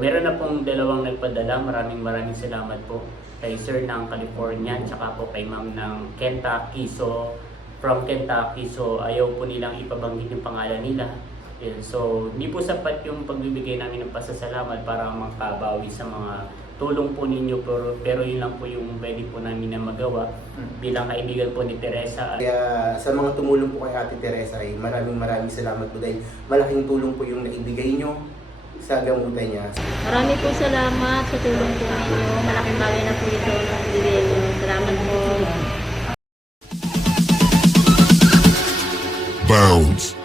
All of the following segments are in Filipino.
Meron na pong dalawang nagpadala. Maraming salamat po kay Sir ng California tsaka po kay Ma'am ng Kentucky. So from Kentucky, so ayaw po nilang ipabanggit yung pangalan nila. So hindi po sapat yung pagbibigay namin ng pasasalamat para makabawi sa mga tulong po ninyo, pero yun lang po yung pwede po namin na magawa bilang kaibigan po ni Teresa. Kaya sa mga tumulong po kay Ate Teresa ay maraming salamat po dahil malaking tulong po yung naibigay nyo sa gamutan niya. Marami po salamat sa tulong po ninyo. Malaking bagay na po ito na ibigay mo. Salamat po. Bounce.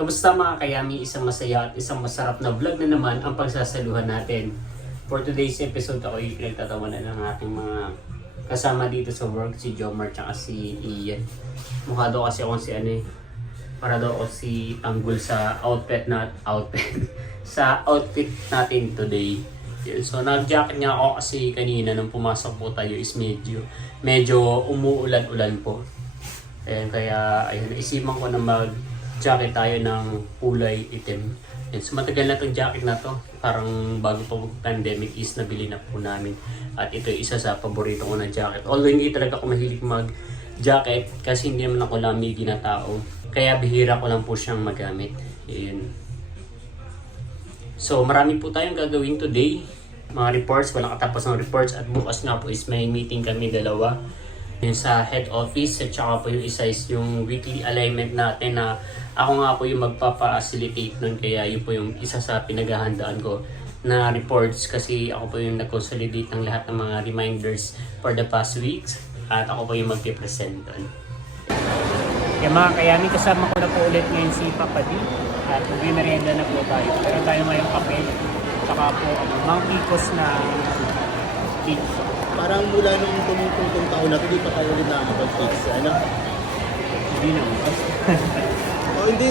Kamusta mga kayami? Isang masaya at isang masarap na vlog na naman ang pagsasaluhan natin. For today's episode, ako yung pinagtatawanan ng aking mga kasama dito sa work, si Jomar at si Ian. Mukha daw kasi akong si para daw ako si Tanggol sa outfit sa outfit natin today. Yun. So nag-jacket nga ako kasi kanina nung pumasok po tayo is medyo umuulan-ulan po. Ayan, kaya ayun, naisipan ko na jacket tayo ng kulay itim. And so matagal na itong jacket na to. Parang bago pa pandemic is nabili na po namin. At ito isa sa paborito ko na jacket. Although hindi talaga ako mahilig mag-jacket kasi hindi naman ako lamigi na tao. Kaya bihira ko lang po siyang magamit. Ayun. So marami po tayong gagawin today. Mga reports, walang katapos ng reports. At bukas nga po is may meeting kami dalawa. Yung sa head office at saka po yung isa is yung weekly alignment natin na ako nga po yung magpapa-facilitate nun, kaya yun po yung isa sa pinaghahandaan ko na reports kasi ako po yung nag-consolidate ng lahat ng mga reminders for the past weeks at ako po yung magpipresent doon. Kaya mga kayami, kasama ko na po ulit ngayon si Papa D at mag-merienda na po tayo. Pero tayo ngayong kape saka po mga pikos na cake. Parang mula nung tumutong taon na ito, di pa tayo ulit nakakapag-pizza, ano? Hindi naman. O hindi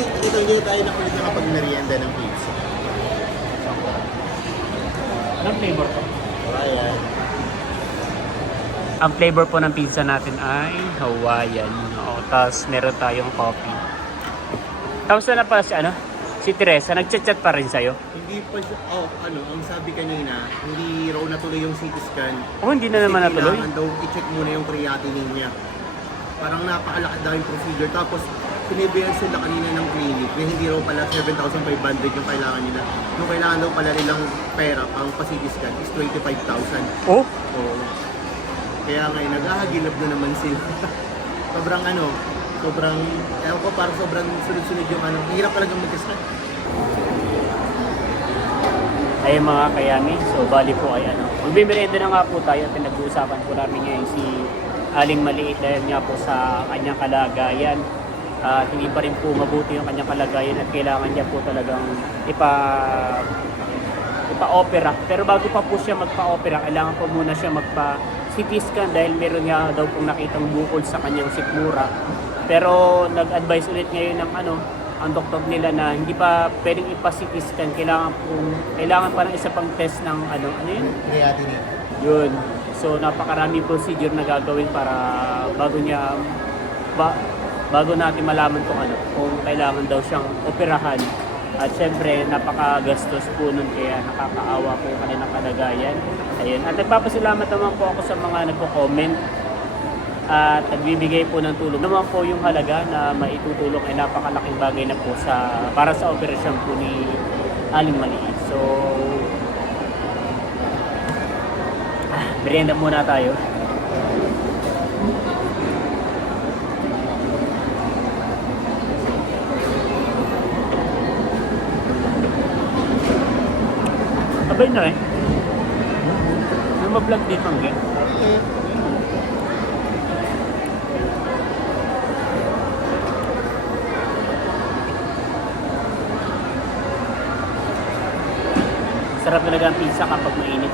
tayo nakulit nakapag-merienda ng pizza. Anong flavor po? Ayan. Ang flavor po ng pizza natin ay Hawaiian. O, tapos meron tayong coffee. Tapos na pala si Teresa, nagchat-chat pa rin sa'yo? Hindi pa siya, ang sabi kanina, hindi raw natuloy yung CT scan. Oh, hindi na naman natuloy? Kailangan daw i-check muna yung creatinine niya. Parang napakalaki daw yung procedure. Tapos, sinibihan sila kanina ng clinic na hindi raw pala 7,500 yung kailangan nila. Yung kailangan daw pala nilang pera pang pa-CT scan is 25,000. Oh? Oo. Kaya ngayon, naghahagilap na naman sila. Ewan ko, parang sobrang sunod-sunod yung hirap talagang mag-scan. Ay mga kayami, so bali po ay magbimerenda na nga po tayo at pinag-uusapan po namin ngayon si Aling Maliit dahil nga po sa kanyang kalagayan. Hindi pa rin po mabuti yung kanyang kalagayan at kailangan niya po talagang ipa-opera. Pero bago pa po siya magpa-opera, kailangan po muna siya magpa-CT scan dahil meron nga daw pong nakitang bukol sa kanyang sikmura. Pero nag-advise ulit ngayon ng ang doktor nila na hindi pa pwedeng ipa-CT scan, kailangan pa ng isa pang test ng ano yun? Creatinine. Yun. So napakarami procedure na gagawin para bago natin malaman kung kailangan daw siyang operahan. At syempre napakagastos po nun kaya nakakaawa po yung kanilang kalagayan. Ayun. At nagpapasalamat naman po ako sa mga nagko-comment at nagbibigay po ng tulong. Naman po yung halaga na maitutulong ay napakalaking bagay na po para sa operasyon po ni Aling Maliit. So, merienda muna tayo. Abay na may ma-vlog dito hanggang. Sarap talaga ang pizza kapag mainit.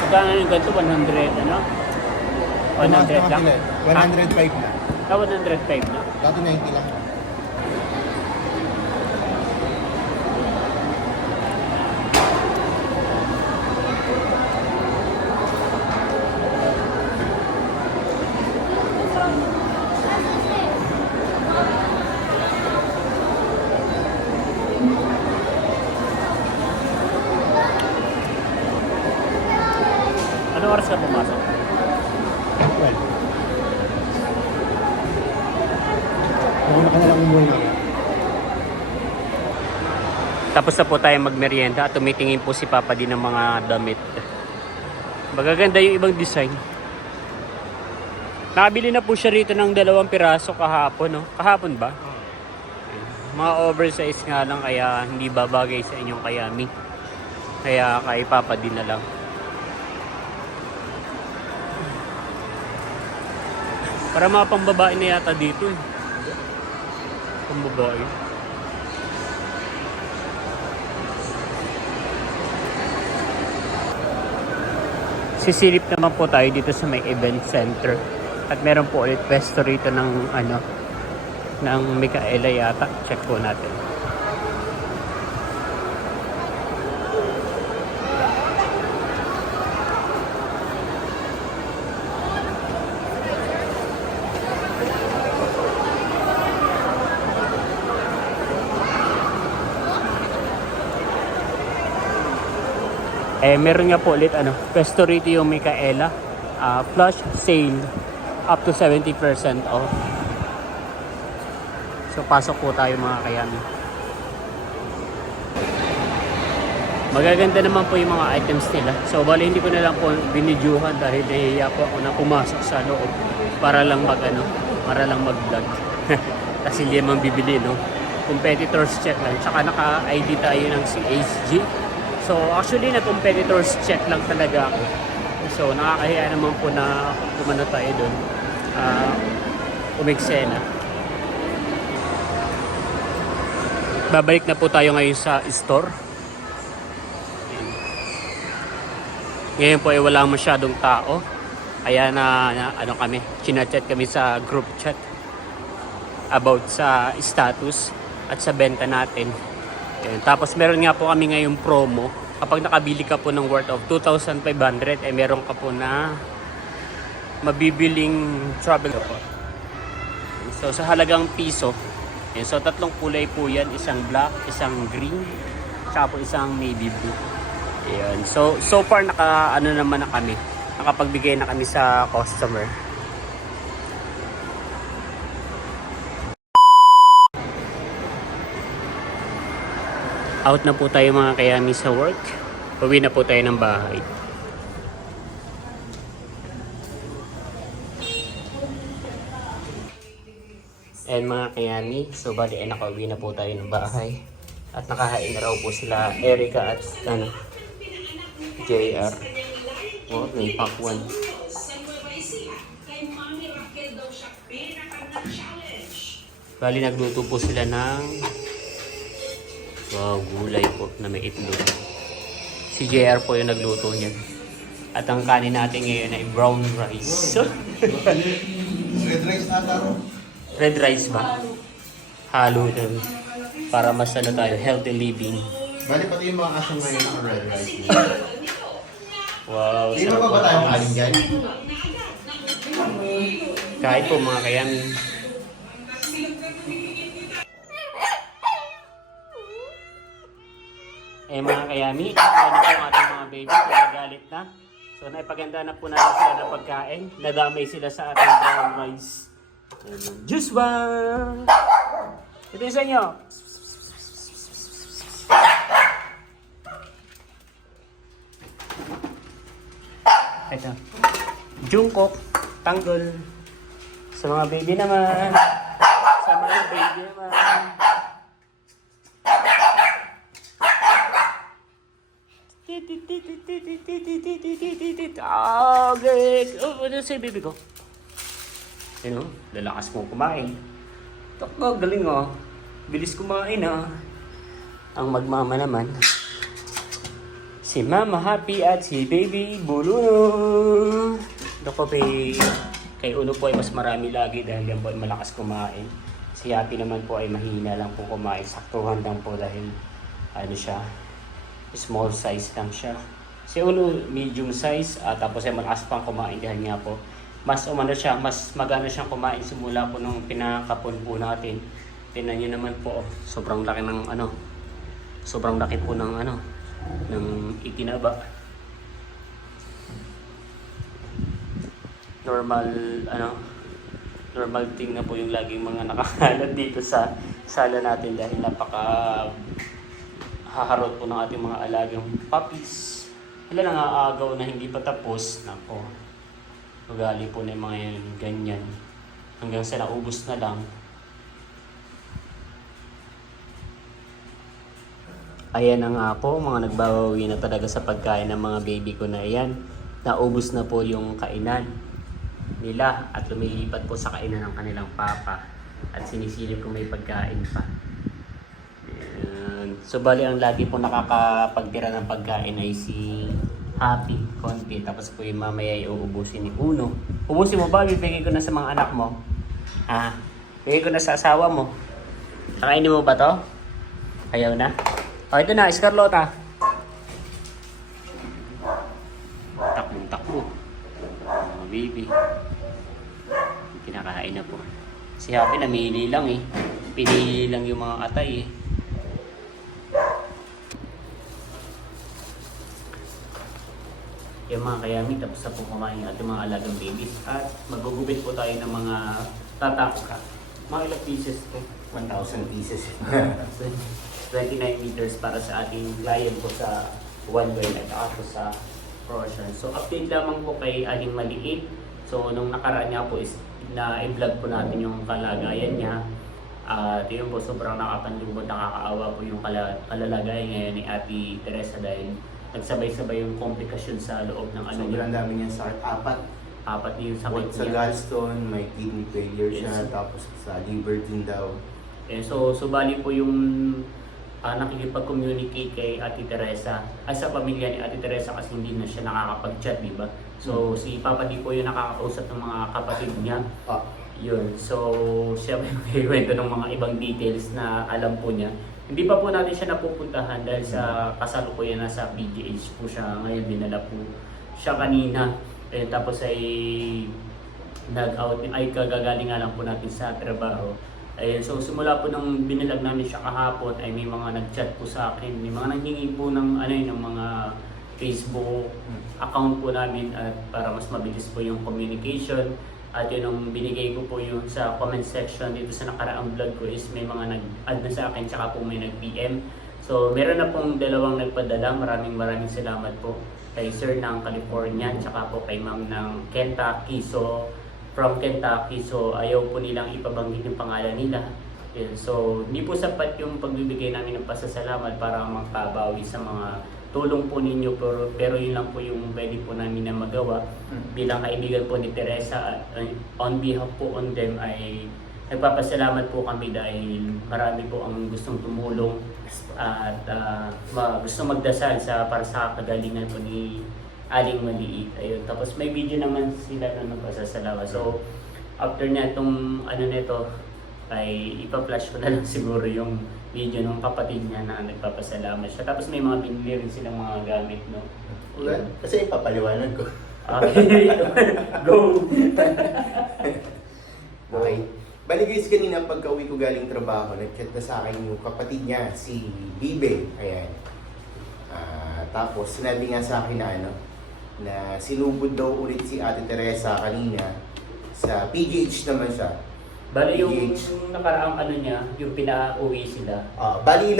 Magkano yung ganito? 100 ano? 100 lang? 105 na. 105 na? Dati 90 lang. oras ka pumasok? Well. Nauna ka na lang umuwi na. Tapos na po tayo magmerienda at tumitingin po si Papa din ng mga damit. Magaganda yung ibang design. Nakabili na po siya rito ng 2 piraso kahapon, no? Kahapon ba? Mga oversize nga lang kaya hindi babagay sa inyong kayami. Kaya kay Papa din na lang. Para mga pambabae na yata dito eh. Pambabae. Sisilip naman po tayo dito sa may event center. At meron po ulit pwesto rito ng ng Micaela yata. Check po natin. Meron nga po ulit pwesto rito yung Micaela. Flash sale up to 70% off. So pasok po tayo mga kayami. Magaganda naman po yung mga items nila. So bali hindi ko na lang po binidyuhan dahil nahihiya po ako na pumasok sa loob para lang mag-vlog. Kasi hindi naman bibili, no? Competitors check lang. Tsaka naka-ID tayo ng CHG. So actually nag-competitors check lang talaga ako. So nakakahiya naman po na kumano tayo doon. Umeksena. Babalik na po tayo ngayon sa store. Ngayon po ay wala masyadong tao. Kaya kami, chinachat kami sa group chat about sa status at sa benta natin. Ayan. Tapos meron nga po kami ngayong promo. Kapag nakabili ka po ng worth of 2,500, meron ka po na mabibiling travel po. So sa halagang piso, ayan, so 3 kulay po yan. Isang black, isang green, tsaka po isang navy blue. Ayan. So far naman na kami. Nakapagbigay na kami sa customer. Out na po tayo mga kayami sa work. Uwi na po tayo ng bahay. And mga kayami, so bali ay nakauwi na po tayo ng bahay. At nakahain na raw po sila Erica at JR. Oh, may pack 1. Bali nagluto po sila ng gulay po na may itlog. Si JR po yung nagluto niyan. At ang kanin natin ngayon ay brown rice. Red rice na taro. Red rice ba? Halo din. Para mas tayo, healthy living. Bali pati yung mga asong ngayon ng red rice. Wow. Sino ba tayo kanin dyan? Kahit po mga kayami. Mga kayami, kaya na po ang ating mga baby, nagagalit na. So naipaganda na po natin sila ng pagkain. Nadamay sila sa ating brown rice. Juice bar! Ito yung sa inyo. Ito. Jungkook, tanggol. Sa mga baby naman. Sa mga baby naman. Okay. Ano sa'yo baby ko? Ano? Lalakas mo kumain. Tako, galing oh. Bilis kumain ah. Ang magmama naman. Si Mama Happy at si Baby Buluno. Doko babe. Kay Uno po ay mas marami lagi dahil yan po ay malakas kumain. Si Happy naman po ay mahina lang po kumain. Saktuhan lang po dahil siya. Small size lang siya. Si Uno medium size tapos ay malakas pang kumain dahil nga po mas magana siyang kumain simula po nung pinakapon po natin. Tingnan niyo naman po sobrang laki ng sobrang laki po ng ng itinaba. normal, normal thing na po yung laging mga nakakalat dito sa sala natin dahil napaka haharot po ng ating mga alagang puppies. Sila nangaagaw na hindi pa tapos. Nako, ugali po na yung mga yun, ganyan. Hanggang sa naubos na lang. Ayan na nga po, mga nagbabawi na talaga sa pagkain ng mga baby ko na yan. Naubos na po yung kainan nila at lumilipat po sa kainan ng kanilang papa. At sinisilip kung may pagkain pa. Ayan. So bali ang lagi po nakakapagtira ng pagkain ay si Happy, konti. Tapos po yung mamaya iuubusin ni Uno. Ubusin mo ba? Bibigay ko na sa mga anak mo. Bigay ko na sa asawa mo. Kakainin mo ba to? Ayaw na? O ito na, Scarlota. Takbo. Oh, baby. Kinakain na po. Si Happy namili lang eh. Pinili lang yung mga atay eh. Yung mga kayami, tapos na po kumain yung ating mga alagang babies. At magugubit po tayo ng mga tatak. Mga ilang pieces po? 1,000 pieces. 29 meters para sa ating client po sa one way at ako sa portion. So update lamang po kay Aling Maliit. So nung nakaraan niya po is na i-vlog po natin yung kalagayan niya. At yun po, sobrang nakakanlungkot, nakakaawa po yung kalalagayan ngayon ni Ate Teresa dahil nagsabay-sabay yung komplikasyon sa loob ng ano niya. Sobrang dami niyang sakit. Apat yung sakit Sa niya. gallstone, may kidney failure siya, Yes. tapos sa liver din daw. So bali po yung nakikipag-communicate kay Ate Teresa, ay sa pamilya ni Ate Teresa kasi hindi na siya nakakapag-chat, di ba? So si Papa di po yung nakakausap ng mga kapatid niya. Yun. So siya may kwento ng mga ibang details na alam po niya. Hindi pa po natin siya napupuntahan dahil sa kasalukuyan na sa PGH po siya. Ngayon dinala po siya kanina. Tapos ay nag-out, ay kagagaling nga lang po natin sa trabaho. Ayun, so simula po nung binilag namin siya kahapon ay may mga nag-chat po sa akin, may mga nanghingi po ng ng mga Facebook account po namin at para mas mabilis po yung communication. At yun ang binigay ko po yung sa comment section dito sa nakaraang vlog ko is may mga nag-add na sa akin tsaka po may nag-PM. So meron na pong dalawang nagpadala, maraming salamat po kay Sir ng California tsaka po kay Ma'am ng Kentucky. So from Kentucky, so ayaw po nilang ipabanggit yung pangalan nila. Yun. So hindi po sapat yung pagbibigay namin ng pasasalamat para makabawi sa mga tulong po ninyo, pero yun lang po yung pwede po namin na magawa bilang kaibigan po ni Teresa. On behalf po on them ay nagpapasalamat po kami dahil marami po ang gustong tumulong at gusto magdasal para sa kagalingan po ni Aling Maliit. Ayun. Tapos may video naman sila na nagpasasalamat. So after na itong nito ay ipa-flash ko na lang siguro yung video ng kapatid niya na nagpapasalamat siya. Tapos may mga binili rin silang mga gamit, no? Well, kasi ipapaliwanag ko. Okay. Go! Okay. Bali guys, kanina pagka-uwi ko galing trabaho, nag-chat na sa akin yung kapatid niya, si Bibe. Ayan. Tapos sinabi nga sa akin na sinubod daw ulit si Ate Teresa kanina sa PGH naman siya. Bali yung PGH. nakaraang niya, yung pina-uwi sila. Bali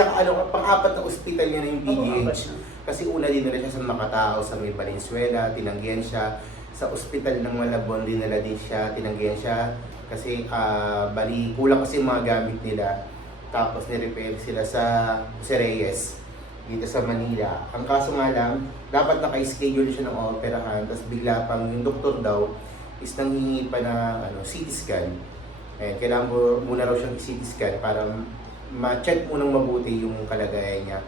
pang-apat na ospital niya na yung PGH. Kasi una dinala siya sa Macatao, sa may Valenzuela, tinanggihan siya. Sa ospital ng Malabon, dinala din siya, tinanggihan siya. Kasi bali kulang kasi yung mga gamit nila. Tapos nirepair sila sa Reyes dito sa Manila. Ang kaso nga lang, dapat naka-schedule siya ng operahan, tapos bigla pang yung doktor daw is nanghingi pa na CT scan. Kailangan muna raw siyang CT scan para ma-check munang mabuti yung kalagayan niya.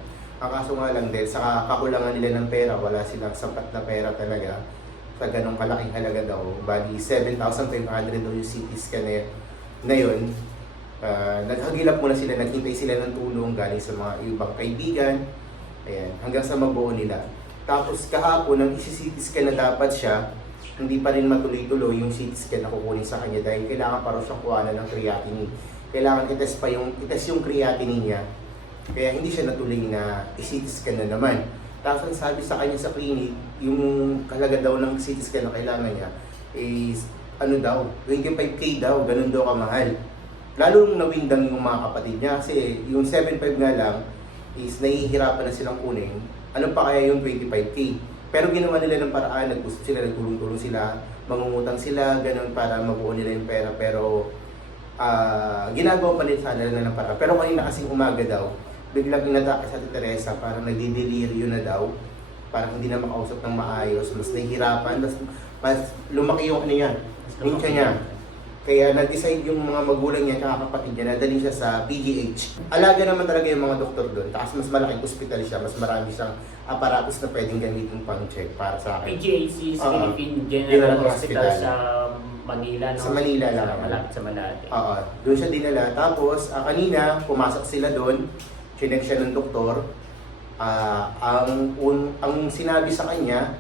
Ang kaso nga lang dahil sa kakulangan nila ng pera, wala silang sapat na pera talaga sa ganong kalaking halaga daw. Bali 7,500 daw yung CT scan na yun. Naghagilap muna sila, naghintay sila ng tulong galing sa mga ibang kaibigan. Ayan, hanggang sa mabuo nila. Tapos kahapon, nang isi-CT scan na dapat siya, hindi pa rin matuloy-tuloy yung CT scan na kukunin sa kanya dahil kailangan pa rin siyang kuhanan ng creatinine. Kailangan itest yung creatinine niya. Kaya hindi siya natuloy na i-CT scan na naman. Tapos ang sabi sa kanya sa clinic, yung kalaga daw ng CT scan na kailangan niya is ano daw, 25k daw, ganun daw kamahal. Lalo nung nawindang yung mga kapatid niya kasi yung 7.5 nga lang is nahihirapan na silang kunin. Ano pa kaya yung 25k? Pero ginawa nila ng paraan, nag-gusto sila, nagtulong-tulong sila, mangungutang sila, ganun para mabuo nila yung pera. Pero ginagawa pa nila sana nila ng paraan. Pero kanina kasing umaga daw, biglang inatake sa Ate Teresa, parang nagdideliryo na daw. Parang hindi na makausap ng maayos, mas nahihirapan, mas lumaki yung ano niya, mincha niya. Kaya nag-decide yung mga magulang niya at kapatid niya na dalhin siya sa PGH. Alaga naman talaga yung mga doktor doon. Tapos mas malaking hospital siya, mas marami siyang aparatus na pwedeng gamitin pang check para sa akin. PGAC is Philippine General General Hospital Hospital. sa Manila, no? Sa Manila lang. Malapit sa Malate. Oo, doon siya dinala. Tapos kanina, pumasok sila doon, chinek siya ng doktor. Ang sinabi sa kanya,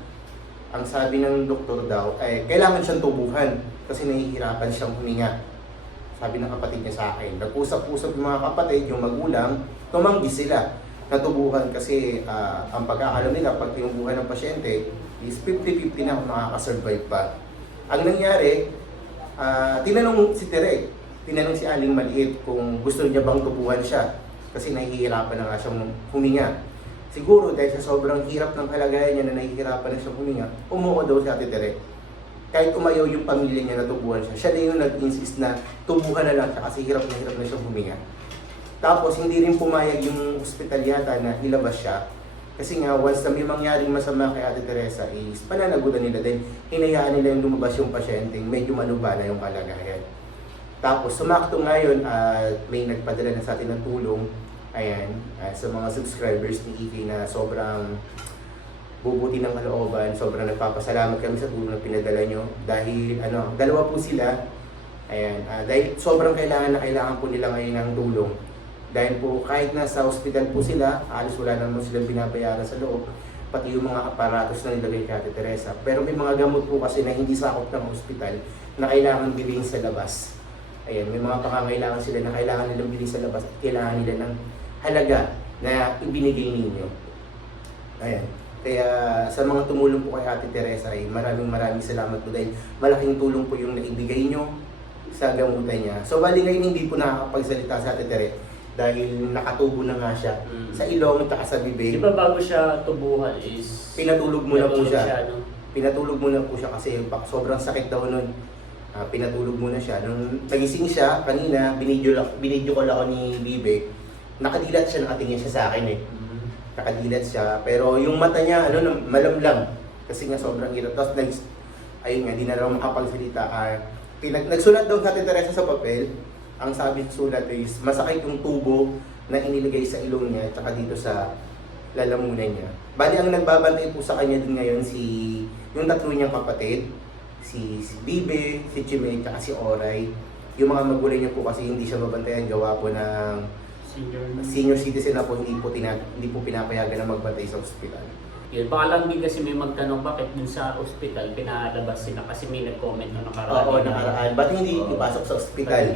ang sabi ng doktor daw, kailangan siyang tubuhan kasi nahihirapan siyang huminga. Sabi ng kapatid niya sa akin. Nag-usap-usap yung mga kapatid, yung magulang, tumanggi sila natubuhan kasi ang pagkakalam nila pag tinubuhan ng pasyente is 50-50 na kung makakasurvive pa. Ang nangyari, tinanong si Tere, tinanong si Aling Maliit kung gusto niya bang tubuhan siya kasi nahihirapan na nga siyang huminga. Siguro dahil sa sobrang hirap ng kalagayan niya na nahihirapan na siyang huminga, umuo daw si Ate Tere. Kahit umayaw yung pamilya niya na tubuhan siya, siya na yung nag-insist na tubuhan na lang siya kasi hirap na siyang huminga. Tapos hindi rin pumayag yung ospital yata na ilabas siya. Kasi nga once na may mangyaring masama kay Ate Teresa is pananagutan nila dahil hinayaan nila yung lumabas yung pasyente, medyo manuba na yung kalagayan. Tapos sumakto ngayon at may nagpadala na sa atin ng tulong. Ayan, sa mga subscribers ni Iki na sobrang bubuti ng kalooban, sobrang nagpapasalamat kami sa tulong na pinadala nyo. Dahil dalawa po sila. Ayan, dahil sobrang kailangan po nila ngayon ng tulong. Dahil po kahit nasa hospital po sila, halos wala naman silang binabayaran sa loob, pati yung mga aparatos na nilagay kay Ate Teresa. Pero may mga gamot po kasi na hindi sakop ng hospital na kailangan bilhin sa labas. Ayan, may mga pangangailangan sila na kailangan nilang bilhin sa labas at kailangan nila ng halaga na ibinigay ninyo. Ayan. Kaya sa mga tumulong po kay Ate Teresa ay maraming salamat po dahil malaking tulong po yung naibigay nyo sa gamutan niya. So bali ngayon hindi po nakakapagsalita sa Ate Teresa dahil nakatubo na nga siya sa ilong at sa bibig. Di ba bago siya tubuhan is Pinatulog muna po siya. no? Pinatulog muna po siya kasi sobrang sakit daw nun. Pinatulog muna siya. Nung nagising siya kanina, binidyo call ako ni Bibe. Nakadilat siya, nakatingin siya sa akin Nakadilat siya. Pero yung mata niya, malamlam. Kasi nga sobrang hirap. Tapos ayun nga, di na raw makapagsalita. Nagsulat daw sa Ate Teresa sa papel. Ang sabi sulat is, masakit yung tubo na inilagay sa ilong niya at dito sa lalamunan niya. Bali, ang nagbabantay po sa kanya din ngayon yung tatlo niyang kapatid. Si Bibe, si Chime, at si Oray. Yung mga magulang niya po kasi hindi siya mabantayan, gawa po ng senior citizen na po, hindi po pinapayagan na magbantay sa ospital. Yun, baka lang din kasi may magtanong bakit dun sa ospital pinalabas sila kasi may nag-comment na nakaraan. Oo, nakaraan. Ba't hindi ipasok sa ospital?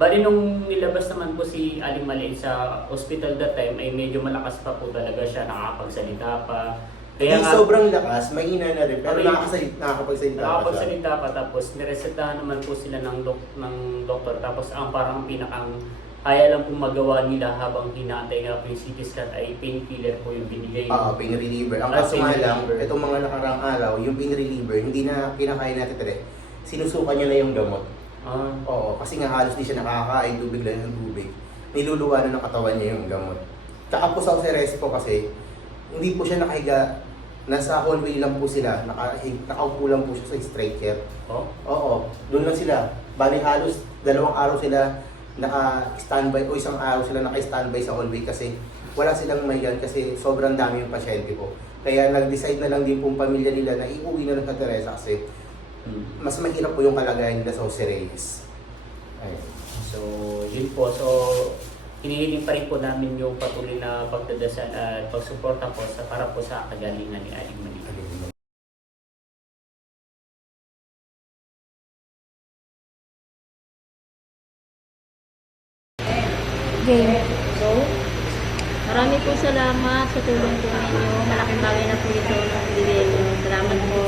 Bali nung nilabas naman po si Aling Maliit sa ospital that time ay medyo malakas pa po talaga siya, nakakapagsalita pa. Kaya Hindi sobrang lakas, may hina na rin, pero nakakapagsalita pa tapos niresetahan naman po sila ng doktor tapos ang parang pinakang kaya lang pong magawa nila habang hinaantay nga po yung CT scan ay painkiller po yung binigay. Oo, pain reliever. Ang kaso nga lang, itong mga nakarang araw, yung pain reliever, hindi na kinakain natin ito sinusuka niya na yung gamot. Oo, kasi nga halos di siya nakakain, tubig lang ng tubig. Niluluwa na ng katawan niya yung gamot. Tsaka po sa Cerespo kasi, hindi po siya nakahiga. Nasa hallway lang po sila, nakaupo lang po siya sa stretcher. Oo, doon lang sila. Bali halos 2 araw sila naka-standby o 1 araw sila naka-standby sa hallway kasi wala silang mahigan kasi sobrang dami yung pasyente po. Kaya nag-decide na lang din pong pamilya nila na iuwi na lang sa Teresa kasi mas mahirap po yung kalagayan nila sa Jose Reyes. Ayun. So, yun po. So, hinihiling pa rin po namin yung patuloy na pagdadasal at pagsuporta po para po sa kagalingan ni Aling Maliit. Game. So, marami po salamat sa tulong po ninyo. Malaking bagay na po ito. Salamat po.